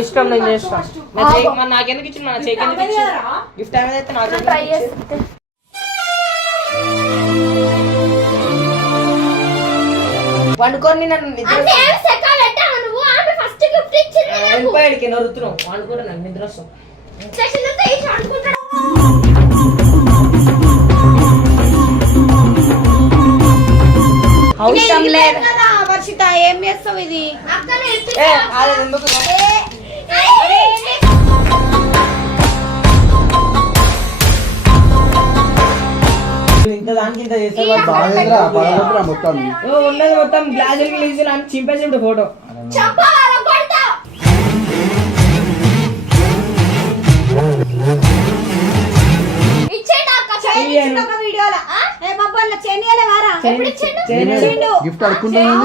ఇష్టం నేను చేస్తాను. నాకెందుకు ఇచ్చింది మన చేకి గిఫ్ట్ అనేది నాకు వండుకొని నన్ను వెళ్ళిపోయాడికి నరుతున్నావు వండుకుంటా నాకు నిద్ర వస్తాం. అవసరం లేదు వర్షిత, ఏం చేస్తావు ఇది? ఉన్నది మొత్తం గ్లాసులు చింపేసి ఫోటో గిఫ్ట్ అడుకుంటాను.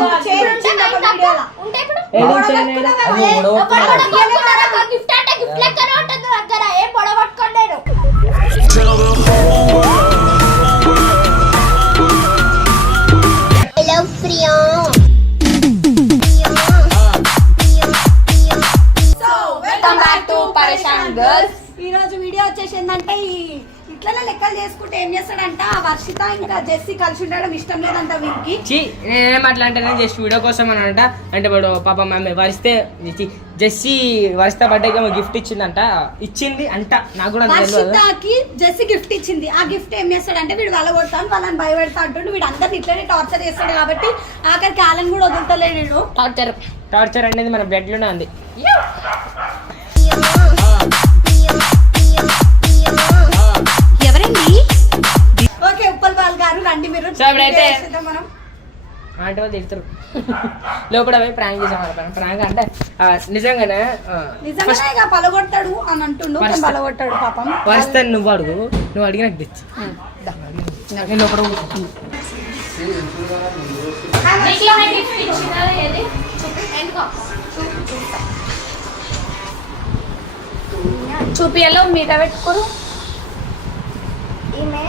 ఈ రోజు వీడియో వచ్చేసి ఏంటంటే ఇట్లా లెక్కలు చేసుకుంటే ఏం చేస్తాడంట వర్షిత ఇంకా జెస్సీ కలిసి ఉండడం ఇష్టం లేదంట వీరికి. నేనేం అట్లా అంటే జస్ట్ వీడియో కోసం అని అంట. అంటే వాడు పాప వరిస్తే జెస్సీ వరిస్త బర్త్డేకి ఏమో గిఫ్ట్ ఇచ్చిందంట. ఇచ్చింది అంట నాకు కూడా వర్షితకి జెస్సీ గిఫ్ట్ ఇచ్చింది. ఆ గిఫ్ట్ ఏం చేస్తాడంటే వీడు వాళ్ళ కొడతాను వాళ్ళని భయపెడతా అంటుండు. వీడు అందరిని ఇట్లనే టార్చర్ చేస్తాడు కాబట్టి ఆఖరికి వాళ్ళని కూడా వదులుతలేడు. టార్చర్ అనేది మన బ్లడ్ లోనే ఉంది. ఓకే ఉప్పల్ బాల్ గారు రండి మీరు. మనం ఆంటీ వాళ్ళు తిడతారు లోపల పోయి ప్రాంక్ చేసాం. ప్రాంక్ అంటే నిజంగానే పలగొట్టాడు అని అంటుండు. పలగొట్టాడు పాపం. వస్తాను నువ్వు అడుగు, నువ్వు అడిగి నాకు తెచ్చి నేను లోపల చూపియాలో మీద పెట్టుకోరు. ఈమె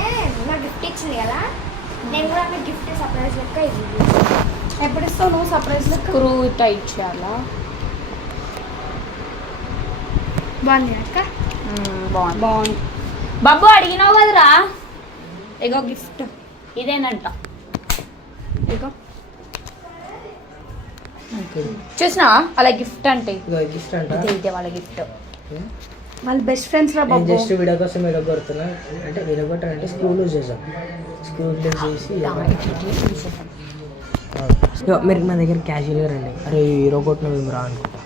నాకు గిఫ్ట్ ఇచ్చింది కదా, నేను కూడా ఆమె గిఫ్ట్ సర్ప్రైజ్ లెక్క ఇవ్వాలి. ఎప్పుడు ఇస్తావు నువ్వు సర్ప్రైజ్ లెక్క? స్క్రూ టైట్ చేయాలా? బాగుంది అక్క, బాగుంది. బాబు అడిగినావు కదరా, ఇగో గిఫ్ట్ ఇదేనంట. ఇగో చూసినా అలా గిఫ్ట్ అంటే గిఫ్ట్ అంట. ఇదే వాళ్ళ గిఫ్ట్. వాళ్ళ బెస్ట్ ఫ్రెండ్స్ రా బాబు. జస్ట్ వీడియో కోసం వీడియో కొడుతున్నా. అంటే వీడియో కొట్టాలంటే స్క్రూ లూజ్ చేసాం. స్క్రూ లూజ్ చేసి మీరు నా దగ్గర క్యాజువల్గా రండి. అరే హీరో కొట్టిన మేము రా అనుకుంటా.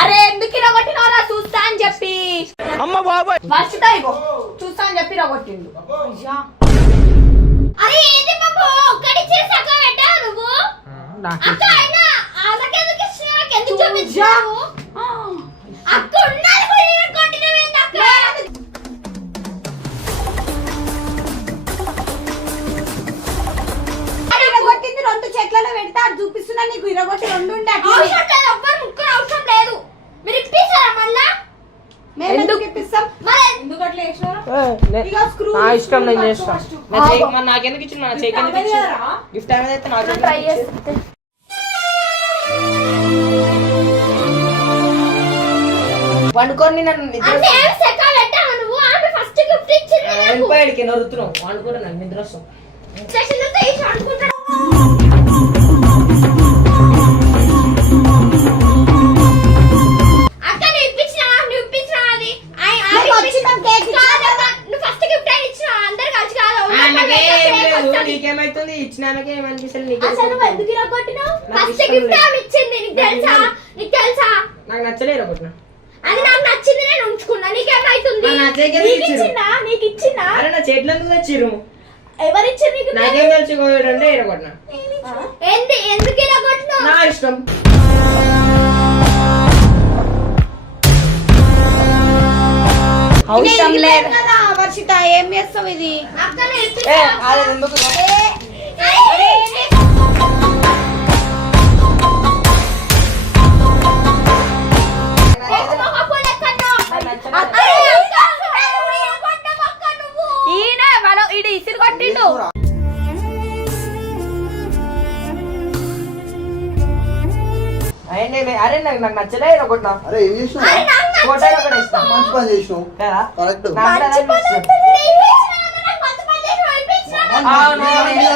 అరే ఎందుకు రగొట్టినవరా చూస్తా అని చెప్పి. అమ్మ బాబాయ్ వర్షిత ఇగో చూస్తా అని చెప్పి రగొట్టిండు. అరే ఏంది బాబు ఒక్కడి చేసాక పెట్టా నువ్వు? అక్క అయినా ఆలకెందుకు ఇచ్చినా ఎందుకు చూపించావు? అక్క ఉన్నది కూడా కొట్టినవేంది అక్క? ఇరగొట్టింది 2 చెట్లలో పెడతా చూపిస్తున్నా నీకు. ఇరగొట్టి 2 ఉండే అవసరం లేదు, ఎవ్వరు ముక్కలు అవసరం లేదు. మీరు ఇప్పిస్తారా మళ్ళా? మేము ఎందుకు ఇప్పిస్తాం? మరి ఎందుకు అట్లా చేసినారు? ఇష్టం నేను చేస్తాను. నాకెందుకు ఇచ్చింది మన చేకి గిఫ్ట్ అనేది నాకు ట్రై చేస్తే వండుకొని నన్ను వెళ్ళిపోయాడికి నరుతున్నావు వండుకుంటా నాకు నిద్ర వస్తాం. నీకేమైతుంది ఇచ్చినాకే ఏమనిపిస్తుంది? నాకు నచ్చలేదు ఒకటి. అది నాకు నచ్చింది, నేను ఉంచుకున్నా. నీకేమైతుంది? నీకు ఇచ్చిందా? అరే నా చేతిలో ఎందుకు తెచ్చిర్రు? ఎవరిచ్చారు నీకు? నాకేం తెలుసుకోంటే ఇరగొట్టినా. ఎందుకు ఇరగొట్టినా? నా ఇష్టం. అవసరం లేదు వర్షిత, ఏం చేస్తావు ఇది? అరే నాకు నచ్చలే ఒకటి అరే ఏం చేసినావు అరే నాకు నచ్చలేదు. ఫోటోలో కూడా ఇస్తాం మంచి పని చేసినావు కదా కరెక్ట్ నాకు కూడా మంచి పని అనిపిస్తుంది. అంటే నేను చేసిన నాకు మంచి పని చేసి పంపించిన.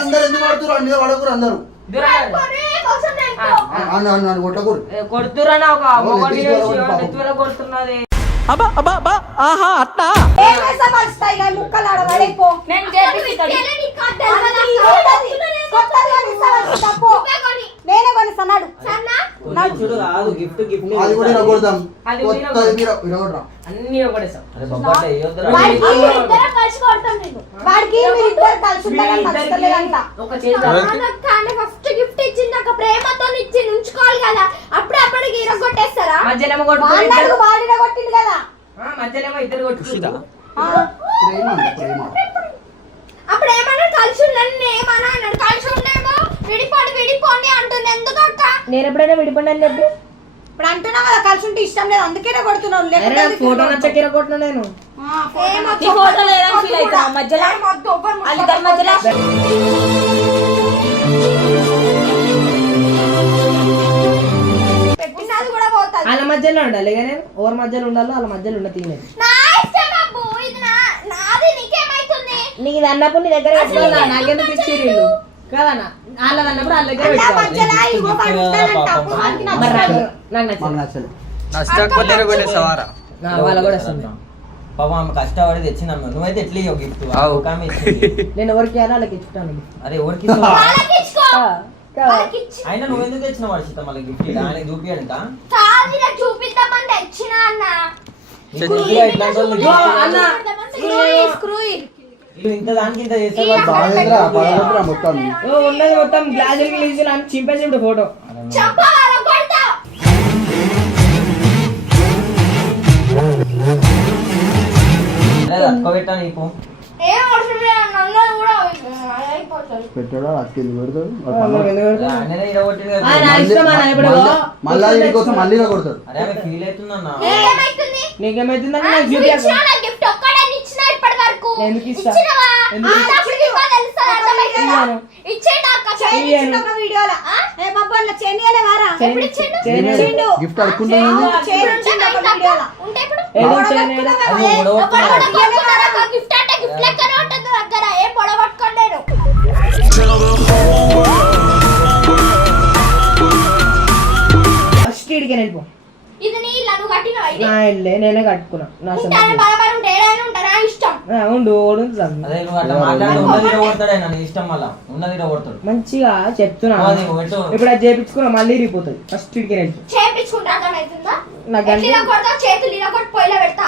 అందరు ఎందుకు పడుతున్నారు అన్ని పడకూరు అందరు దూరం కొనే కోసం తెలుసు. అన్న కొట్టకూరు కొడుతురని ఒక మొగోడిని నెత్తికి వచ్చి పాపం. నెత్తిలో కొడుతున్నది ఏం వేసా వస్తాయి కానీ ముక్కలు ఆడవాడైపో నేను చేపిస్తా కొత్తలే నీకు అది తెలియదా? కొత్తది కానీ ఇస్తా వస్తా, పో. నువ్వే కొని. నేనే కొనిస్తాడు సన్నా? చూడు కాదు గిఫ్ట్ గిఫ్ట్ అది కూడా ఇరగొడదాం అది కొత్తది మీరు ఇరగొడరా అన్ని ఒకటేసాం అరే బొబ్బట్ల వేయొద్దురా. వాడికి ఇద్దరం కలిసి కొడతాం నీకు. వాడికి మీరిద్దరు కలిసి ఉంటారని నచ్చలేదంట. ఒక చేతి కానీ ఫస్ట్ గిఫ్ట్ ఇచ్చింది ఒక ప్రేమతో ఇచ్చి ఉంచుకోవాలి కదా. అప్పుడప్పటికి ఇరగొట్టేస్తారా? మధ్యలో వాడినాడు వాడిన కొట్టిండు కదా. మధ్యలో ఇద్దరు కొట్టుకుంటా ప్రేమ అంట ప్రేమ అప్పుడు ఏమన్నా కలిసి ఉండండి ఏమన్నా అన్నాడు. కలిసి ఉండేమో విడిపోండి అంటుంది. ఎందుకు అక్క? నేను ఎప్పుడైనా విడిపడి అని చెప్పి ఇప్పుడు అంటున్నావు కదా కలిసి ఉంటే ఇష్టం లేదు అందుకేనే కొడుతున్నావు. లేకపోతే అది ఫోటో నచ్చకిర కొట్టిన నేను ఏమో ఈ ఫోటో లేదని ఫీల్ అవుతా మధ్యలో వాళ్ళిద్దరి మధ్యలో పెట్టినది కూడా పోతుంది. వాళ్ళ మధ్యలో ఉండాలి ఇక నేను ఎవరి మధ్యలో ఉండాలో వాళ్ళ మధ్యలో ఉన్న తీయలేదు నా ఇష్టం అబ్బు. ఇది నాది నీకేమైతుంది? నీకు ఇది అన్నప్పుడు నీ దగ్గర పెట్టుకోవాలా నాకెందుకు ఇచ్చిర్రు వీళ్ళు కదా వాళ్ళది అన్నప్పుడు వాళ్ళ దగ్గర అలా పెట్టుకోవాలి మధ్యలో ఇగో వాడు ఉంటాడంట. అప్పుడు వాడికి మరి నచ్చలేదు. నాకు మాకు నచ్చలేదు నచ్చలేదు వాళ్ళ కూడా వస్తుంది పాపం ఆమె కష్టపడి తెచ్చిందమ్మ నువ్వైతే ఎట్లా ఇవ్వవు గిఫ్ట్ ఒక ఆమె ఇచ్చింది. నేను ఎవరికి ఇవ్వాలో వాళ్ళకి ఇచ్చుకుంటాను అరే ఎవరికి ఇస్తావు? వాళ్ళకి ఇచ్చుకో. వాళ్ళకి ఇచ్చి అయినా నువ్వు ఎందుకు తెచ్చినావు వర్షిత మళ్ళీ గిఫ్ట్ ఆయనకి చూపియడానికా? కాదు నాకు చూపిద్దామని తెచ్చిన అన్న. నీకు తెలియదా ఇట్లాంటి వాళ్ళు gift అన్న వీళ్ళు ఇంత దానికి ఇంత చేస్తారు వాళ్ళు బాగా పడగొట్టరా మొత్తం ఉన్నది మొత్తం గ్లాసులకి లీజులు అని చింపేసి ఇప్పుడు ఫోటో చంప కొడతా. అరే తక్కువ పెట్టాను నీకు ఏం అవసరం లేదు నన్ను కూడా అయిపోతుంది. పెట్టాడా అక్కింది పెడతాడు ఆయననే ఇడగొట్టింది కదా. నా ఇష్టం అన్న ఇప్పుడు మళ్ళా వీడి కోసం మళ్ళీ కొడతాడు అరే ఆమె ఫీల్ అవుతుందన్న ఏమైతుంది? నీకేమైతుందని నాకు నువ్వు చూపించాను ఇచ్చినా నా గిఫ్ట్ ఒక్కడే ఇచ్చినా ఇప్పటి వరకు. ఎందుకు ఇస్తా? ఇచ్చినవా? ఎందుకు ఇస్తా? అప్పుడు నీకు తెలుస్తుంది, అర్థమవుతుందా? ఇయ్యను. ఇచ్చేయండి అక్క. చేయించిండు ఒక వీడియోలో. ఏ బాబు అలా చేయనీయలే వారా? ఎప్పుడు ఇచ్చిండు? చేయించిండు. గిఫ్ట్ అడుక్కుంటాను చేయించిండు ఒక వీడియోలో. ఉంటే ఇప్పుడు ఏదో గొడవ చేయలేదు. పట్టుకున్నావా? అది గొడవ ఒకడు కూడా కొనుక్కున్నాడు అక్క. గిఫ్ట్ అంటే గిఫ్ట్ లెక్కనే ఉంటుంది దగ్గర. ఏం పొడవట్టుకోలేరు. ఫస్ట్ ఇడికి వెళ్ళిపో ఇది నీ ఇల్లు నువ్వు కట్టినవా ఇది? నా ఇల్లే నేనే కట్టుకున్నా నా ఉంటాను సొంతం బలబలం ఉంటే ఏదైనా ఉంటారా ఇష్టం. ఉండు ఓడు అదే నువ్వు అట్లా మాట్లాడితే ఉన్నది ఇడగొడతాడు ఆయన నీ ఇష్టం మళ్ళా ఉన్నది ఇడగొడతాడు మంచిగా చెప్తున్నా అది పెట్టు. ఇప్పుడు అది చేపించుకున్నా మళ్ళీ ఇరిగిపోతుంది ఫస్ట్ ఇడికి వెళ్ళిపో చేపించుకుంటా అర్థమవుతుందా? నాకు ఎట్లా ఇరగొడతా? చేతులు ఇరగొట్టి పొయ్యిలో పెడతా.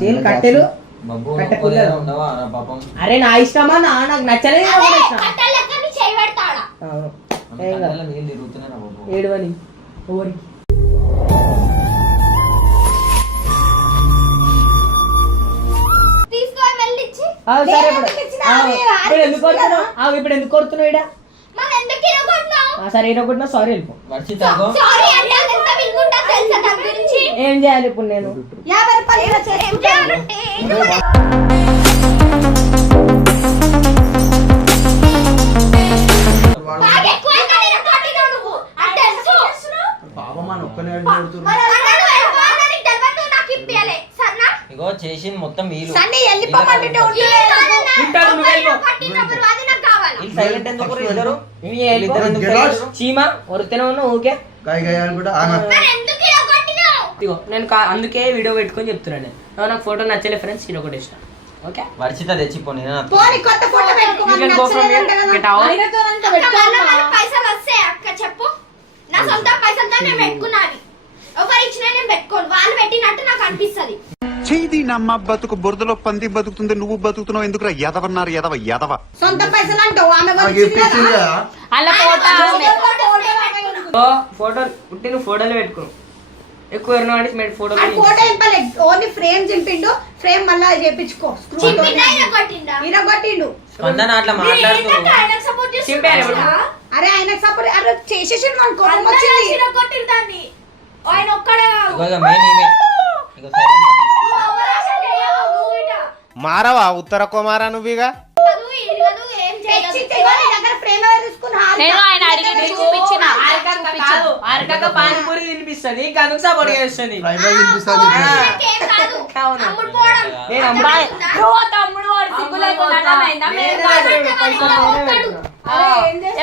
చేలు కట్టెలు బబ్బు కట్టె ఒక్కదే పుల్లలు. ఉండవా రా పాపం అరే నా ఇష్టమా నాకు నచ్చలేదు అదే నాకు ఇష్టం. కట్టెల లెక్క నీ చేయి పెడతాడా? అవును. మన ఏం కాదు. కళ్ళలో నీళ్ళు తిరుగుతున్నాయి రా బాబు ఏడువని ఓరికి తీసుకొని వెళ్ళి ఇచ్చి సరే ఇప్పుడు ఎందుకు ఇచ్చినా? ఆగు. అది ఇప్పుడు ఎందుకు కొడుతున్నావు ఇప్పుడు ఎందుకు కొడుతున్నావు ఈడ మరి ఎందుకు ఇరగొట్టినావు? సరే ఇరగొట్టినా సారీ వెళ్ళిపో వర్షిత ఇగో. సారీ అంటే అది ఎంత వినుకుంటా తెలుసా దాని గురించి? ఏం చేయాలి ఇప్పుడు నేను 50 రూపాయలు ఇలా ఏం చేసుకుంటాను. చేయాలంటే నువ్వు బాగా ఎక్కువ అయిపోయింది ఇరగొట్టినావు నువ్వు. అది తెలుసు. పాపం అని ఒక్కనే కొడుతున్నారు మరి అన్నాడు ఎక్కువ అన్నది తెలియదు, నువ్వు నాకు ఇప్పియాలి. సరేనా? ఇగో చేసింది మొత్తం వీలు సన్నీ వెళ్ళిపోమంటుంటే ఇది ఉంటలేదు. కాదన్నా. ఉంటాడు, నువ్వు వెళ్ళిపో. కట్టినప్పుడు అది నాకు కావాలి. వీళ్ళు సైలెంట్ ఎందుకు ఇద్దరు వెళ్ళిపో. వీళ్ళిద్దరు ఎందుకు Get out. silent? చీమ ఒరితేనే ఉన్నావు ఓకే గాయ గాయ అనుకుంటా ఆహా. మరి ఎందుకు ఇరగొట్టినావు? ఇగో నేను అందుకే వీడియో పెట్టుకొని చెప్తున్నాను నాకు ఫోటో నచ్చలే ఫ్రెండ్స్ ఇది ఒకటి ఇష్టం ఓకే వర్షిత తెచ్చిపోయి పోనీ కొత్త ఫోటో పెట్టుకోమని You can go from here. నచ్చలేదంట కదా. Get out. ఆయనతోనంత అక్క, పెట్టుకోమ్మా. వాళ్ళ పైసలు వస్తాయి అక్క చెప్పు. నా సొంత పైసలతో నేను పెట్టుకున్నాను. ఎవరు ఇచ్చినా నేను పెట్టుకోను. వాళ్ళు పెట్టినట్టు నాకు అనిపిస్తది. చేయి నమ్మ బతుకు బురదలో పంది బతుకుతుంది నువ్వు బతుకుతున్నావు ఎందుకురా ఎదవన్నారు ఎదవ సొంత పైసలు అంటావు ఆమె ఆ కొనిచ్చింది గిఫ్ట్ కదా. ఇచ్చింది కదా అలా ఫోటో ఫోటో పుట్టిన ఫోటోలు పెట్టుకున్నాం ఎక్కువ ఎవరినో ఫోటో ఆ ఫోటో ఇంపలే ఓన్లీ ఫ్రేమ్ చింపిండు ఫ్రేమ్ మళ్ళా చేపించుకో చిప్పినా ఇరగొట్టిందా? ఇరగొట్టిండు. స్పందన అట్లా మీరు మాట్లాడుతూ ఏంటంటే ఆయనకు support చింపారు చేస్తున్నారా? అరే ఆయనకు సపోర్ట్ అరే చేసేసి మనకు కోపం అందరూ వచ్చింది. ఇరగొట్టిరు దాన్ని. ఆయన ఒక్కడే కాదు. ఇగో ఇగో మెయిన్ ఈమె ఇగో silent ఉంది. నువ్వు అవరాశం చేయకు, నువ్వు ఇట. మారవా ఉత్తర కుమారా నువ్విగా చదువు, ఇరగదు, ఏం నేను ఆయన అడిగి చూపించిన కాదు అరకక పానీపూరి తినిపిస్తుంది కనుక సపోర్ట్ చేస్తుంది ఫ్రైడ్ రైస్ తినిపిస్తుంది నాకేం కాదు. అవును. అమ్ముడు పోవడం. నేను అమ్మాయి తమ్ముడు వాడు సిగ్గు లేకుండా అర్థమైందా?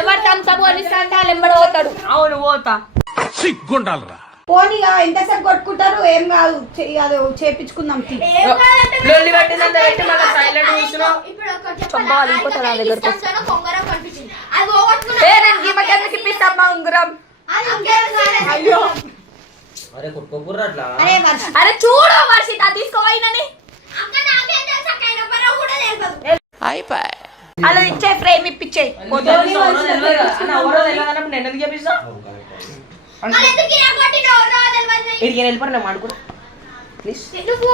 ఎవరు థమ్స్అప్ కొనిస్తా అంటే వాళ్ళు ఎంబడి పోతాడు. అవును పోతా సిగ్గుండాలరా. పోనీగా ఎంతసేపు కొట్టుకుంటారు ఏం కాదు అది చేపించుకుందాం ఏం కాదంటే లొల్లి పట్టిందంత పెట్టి మళ్ళీ సైలెంట్ కూర్చున్నావు ఇప్పుడు ఒకటి చంపాలి, చెప్పాలా? ఇంకోటి నా ఆయనకి దగ్గరకు ఇష్టంతోనే కొంగరం కనిపించింది. అది పోగొట్టుకున్నా. నేను గీమకెందుకు ఇప్పిస్తామ్మా ఉంగరం? అది ఇంకేం కాదు. అరే కొట్టుకోకుర్రా అట్లా. అరే వర్ష అరే చూడు వర్షిత తీసుకోవాలని అక్క నాకేం తెలుసు అక్క, ఆయన ఎవరో కూడా తెలియదు. అలా ఇచ్చే ఫ్రేమ్ ఇప్పించే నేను ఎందుకు చెప్పిస్తా మళ్ళీ ఎందుకు ఇలా కొట్టినావు? నా తెలియదు. ఇడికి వెళ్ళిపోయి నేను అనుకున్నా ప్లీజ్ నువ్వు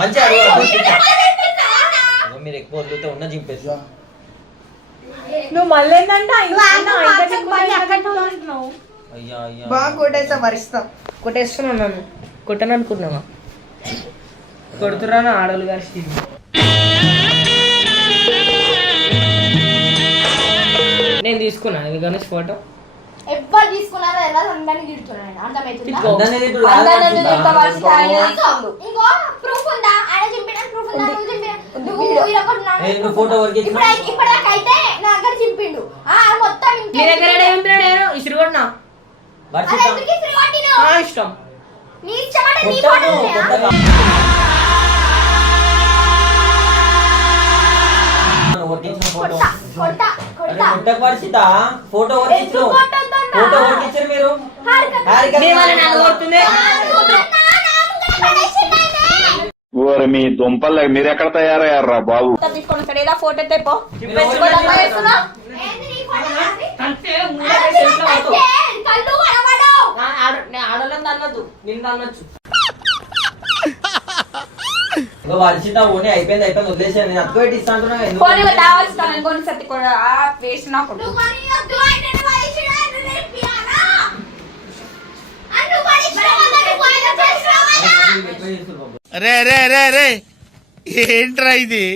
మంచిగా మీరు ఎక్కువ వదిలితే ఉన్న చింపేసి నువ్వు మళ్ళీ ఏంటంటే అయ్యా అయ్యా బాగా కొట్టేస్తా భరిస్తా కొట్టేస్తున్నాను నన్ను కొట్టను అనుకున్నావా కొడుతురాను ఆడలు గారి నేను తీసుకున్నాను ఇది గణేష్ ఫోటో ఎవ్వరు తీసుకున్నారో ఎవరు అందరినీ తిడుతున్నాడు. అర్థమవుతుందా? అందరినీ తిట్టుడు ఇంకో ప్రూఫ్ ఉందా? ఆయన చింపిన ప్రూఫ్ ఉందా? నువ్వు చింపిన నువ్వు ఇలా కొట్టినావు. నువ్వు ఫోటో వరకు ఇప్పటిదాకా అయితే నా దగ్గర చింపిండు. మొత్తం నీ దగ్గర నేను ఇసురు కొట్టినా అది ఎందుకు ఇస్త్రీ కొట్టినావు? నా ఇష్టం నీ ఇష్టం అంటే నీ ఫోటో ఉన్నాయా? కొడతా, కొడతా, కొడతా. ఫోటో ఎందుకు కొట్టొద్దన్నా? ఫోటో వర్కించారు మీరు హారిక నీ వల్ల నాకు కొడుతుంది ఓరి మీ దుంపలు మీరెక్కడ తయారయ్యారా బాబు? తీసుకొని వస్తాడు ఏదో ఫోటో తెప్పో కళ్ళు కనబడవు. ఆడోళ్ళని అన్నద్దు నిన్ను అనొచ్చు వర్షిత ఓనే అయిపోయింది వదిలేసాను నేను అక్క పెట్టి ఇస్తా అంటున్నా ఎందుకు? కొని కావాల్సిన కొని సత్తి కూడా వేస్ట్ నాకు నువ్వు కొనియొద్దు అంటే నువ్వు పరీక్ష నేర్పియాలా? నువ్వు పరీక్ష వద్దని పోయిన చేసినావా? ఎక్కువ చేస్తున్నారు బాబు. రే రే రే రే ఏంట్రా ఇది?